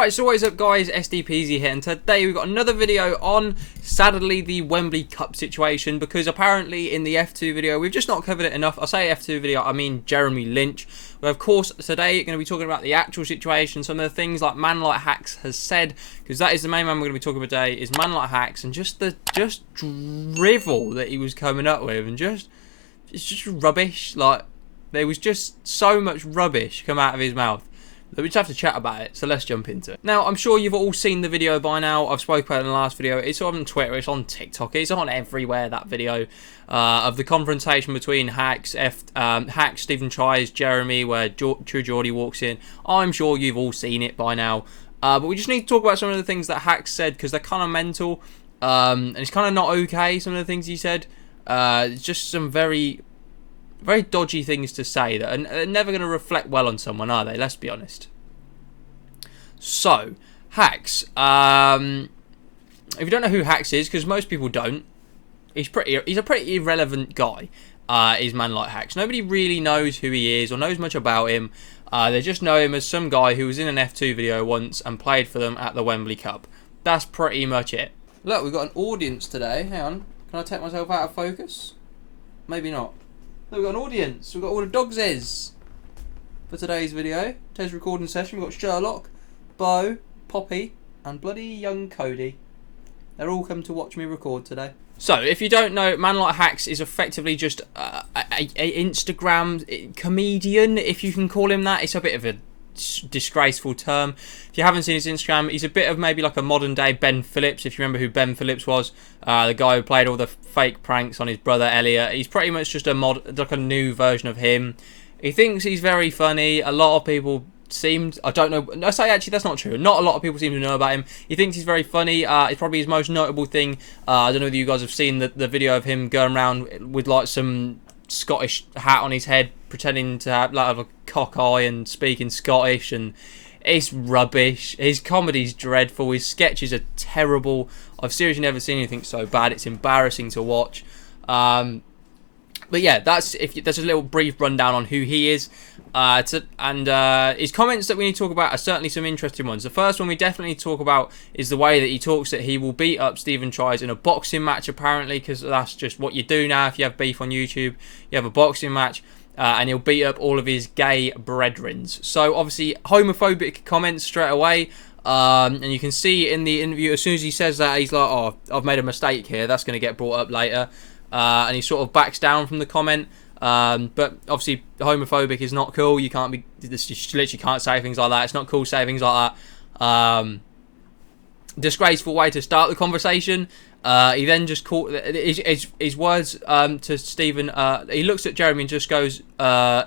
Right, so what is up guys, SDPZ here, and today we've got another video on, sadly, the Wembley Cup situation, because apparently in the F2 video, we've just not covered it enough. I say F2 video, I mean Jeremy Lynch. We're of course today going to be talking about the actual situation, some of the things like Man Like Haks has said, because that is the main man we're going to be talking about today, is Man Like Haks, and just the drivel that he was coming up with, and it's just rubbish. Like, there was just so much rubbish come out of his mouth. We just have to chat about it, so let's jump into it. Now, I'm sure you've all seen the video by now. I've spoken about it in the last video. It's on Twitter, it's on TikTok, it's on everywhere, that video of the confrontation between Hacks, Stephen Tries, Jeremy, where True Geordie walks in. I'm sure you've all seen it by now. But we just need to talk about some of the things that Hacks said, because they're kind of mental, and it's kind of not okay, some of the things he said. It's just some very dodgy things to say that are never going to reflect well on someone, are they? Let's be honest. So, Hacks. If you don't know who Hacks is, because most people don't, he's a pretty irrelevant guy. Is Man Like Haks. Nobody really knows who he is or knows much about him. They just know him as some guy who was in an F2 video once and played for them at the Wembley Cup. That's pretty much it. Look, we've got an audience today. Hang on. Can I take myself out of focus? Maybe not. We've got an audience. We've got all the dogses for today's video. Today's recording session. We've got Sherlock, Bo, Poppy, and bloody young Cody. They're all come to watch me record today. So, if you don't know, Man Like Haks is effectively just a Instagram comedian, if you can call him that. It's a bit of a disgraceful term. If you haven't seen his Instagram, he's a bit of maybe like a modern day Ben Phillips, if you remember who Ben Phillips was, the guy who played all the fake pranks on his brother Elliot. He's pretty much just like a new version of him. He thinks he's very funny. A lot of people I don't know, I say actually that's not true. Not a lot of people seem to know about him. He thinks he's very funny. It's probably his most notable thing. I don't know whether you guys have seen the video of him going around with like some Scottish hat on his head, pretending to have like a cock eye and speaking Scottish, and it's rubbish. His comedy's dreadful. His sketches are terrible. I've seriously never seen anything so bad. It's embarrassing to watch. But yeah, that's a little brief rundown on who he is. His comments that we need to talk about are certainly some interesting ones. The first one we definitely talk about is the way that he talks that he will beat up Stephen Tries in a boxing match, apparently, because that's just what you do now. If you have beef on YouTube, you have a boxing match, and he'll beat up all of his gay brethrens. So obviously homophobic comments straight away, and you can see in the interview, as soon as he says that, he's like, oh, I've made a mistake here, that's going to get brought up later, and he sort of backs down from the comment. But obviously homophobic is not cool. You literally can't say things like that. It's not cool to say things like that. Disgraceful way to start the conversation. He then just called his words to Stephen. He looks at Jeremy and just goes,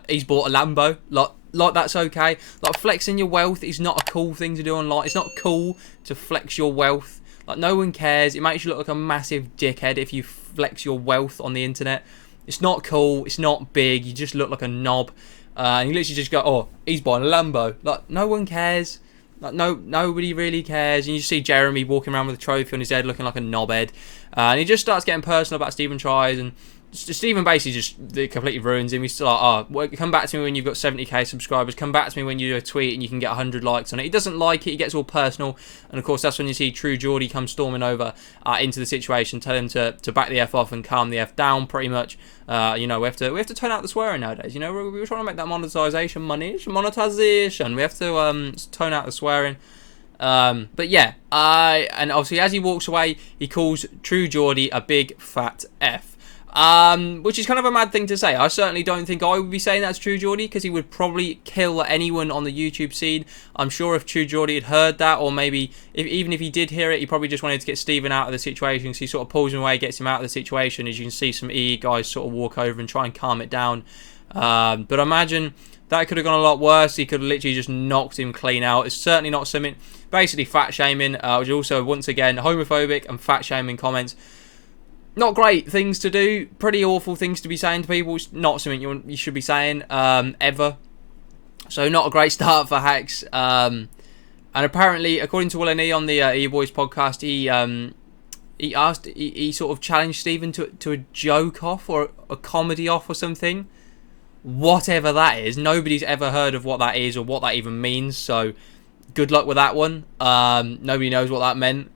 he's bought a Lambo. Like that's okay. Like, flexing your wealth is not a cool thing to do online. It's not cool to flex your wealth. Like, no one cares. It makes you look like a massive dickhead if you flex your wealth on the internet. It's not cool. It's not big. You just look like a knob. And you literally just go, oh, he's buying a Lambo. Like, no one cares. Like, nobody really cares. And you see Jeremy walking around with a trophy on his head looking like a knobhead. And he just starts getting personal about Stephen Tries. And Stephen basically just completely ruins him. He's still like, oh, well, come back to me when you've got 70k subscribers. Come back to me when you do a tweet and you can get 100 likes on it. He doesn't like it. He gets all personal. And of course, that's when you see True Geordie come storming over into the situation, tell him to back the F off and calm the F down, pretty much. You know, we have to tone out the swearing nowadays. You know, we're trying to make that monetization. We have to tone out the swearing. But yeah, and obviously as he walks away, he calls True Geordie a big fat F. Which is kind of a mad thing to say. I certainly don't think I would be saying that to True Geordie, because he would probably kill anyone on the YouTube scene. I'm sure if True Geordie had heard that, or maybe even if he did hear it, he probably just wanted to get Stephen out of the situation, so he sort of pulls him away, gets him out of the situation. As you can see, some EE guys sort of walk over and try and calm it down. But imagine that could have gone a lot worse. He could have literally just knocked him clean out. It's certainly not something. Basically fat shaming, which also, once again, homophobic and fat shaming comments. Not great things to do. Pretty awful things to be saying to people. It's not something you should be saying ever. So not a great start for Hacks. And apparently, according to Will and E on the E-Boys podcast, he sort of challenged Stephen to a joke off or a comedy off or something. Whatever that is. Nobody's ever heard of what that is or what that even means. So good luck with that one. Nobody knows what that meant.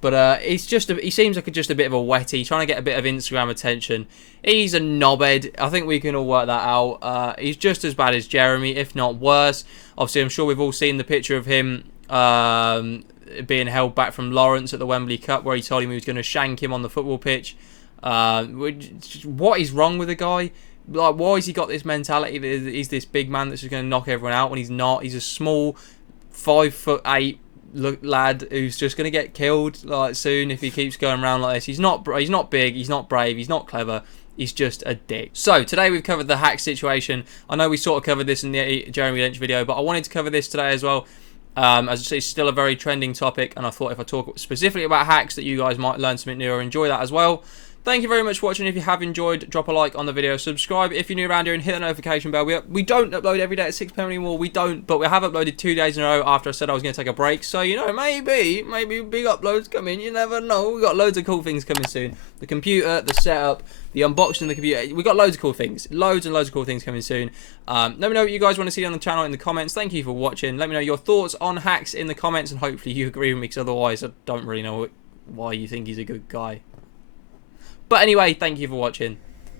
But he seems like just a bit of a wetty, trying to get a bit of Instagram attention. He's a knobhead. I think we can all work that out. He's just as bad as Jeremy, if not worse. Obviously, I'm sure we've all seen the picture of him being held back from Lawrence at the Wembley Cup, where he told him he was going to shank him on the football pitch. What is wrong with the guy? Like, why has he got this mentality that he's this big man that's just going to knock everyone out when he's not? He's a small 5'8" lad who's just going to get killed like soon if he keeps going around like this. He's not big, he's not brave, he's not clever. He's just a dick. So today we've covered the Hacks situation. I know we sort of covered this in the Jeremy Lynch video, but I wanted to cover this today as well. As I say, it's still a very trending topic, and I thought if I talk specifically about Hacks that you guys might learn something new or enjoy that as well. Thank you very much for watching. If you have enjoyed, drop a like on the video. Subscribe if you're new around here and hit the notification bell. We don't upload every day at 6 p.m. anymore. We don't, but we have uploaded 2 days in a row after I said I was going to take a break. So, you know, maybe big uploads coming. You never know. We've got loads of cool things coming soon. The computer, the setup, the unboxing of the computer. We've got loads of cool things. Loads and loads of cool things coming soon. Let me know what you guys want to see on the channel in the comments. Thank you for watching. Let me know your thoughts on Hacks in the comments, and hopefully you agree with me, because otherwise I don't really know why you think he's a good guy. But anyway, thank you for watching.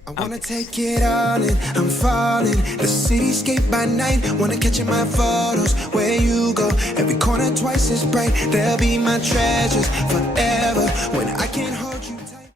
I wanna take it all in, I'm falling. The cityscape by night, wanna catch in my photos. Where you go, every corner twice as bright. They'll be my treasures forever when I can't hold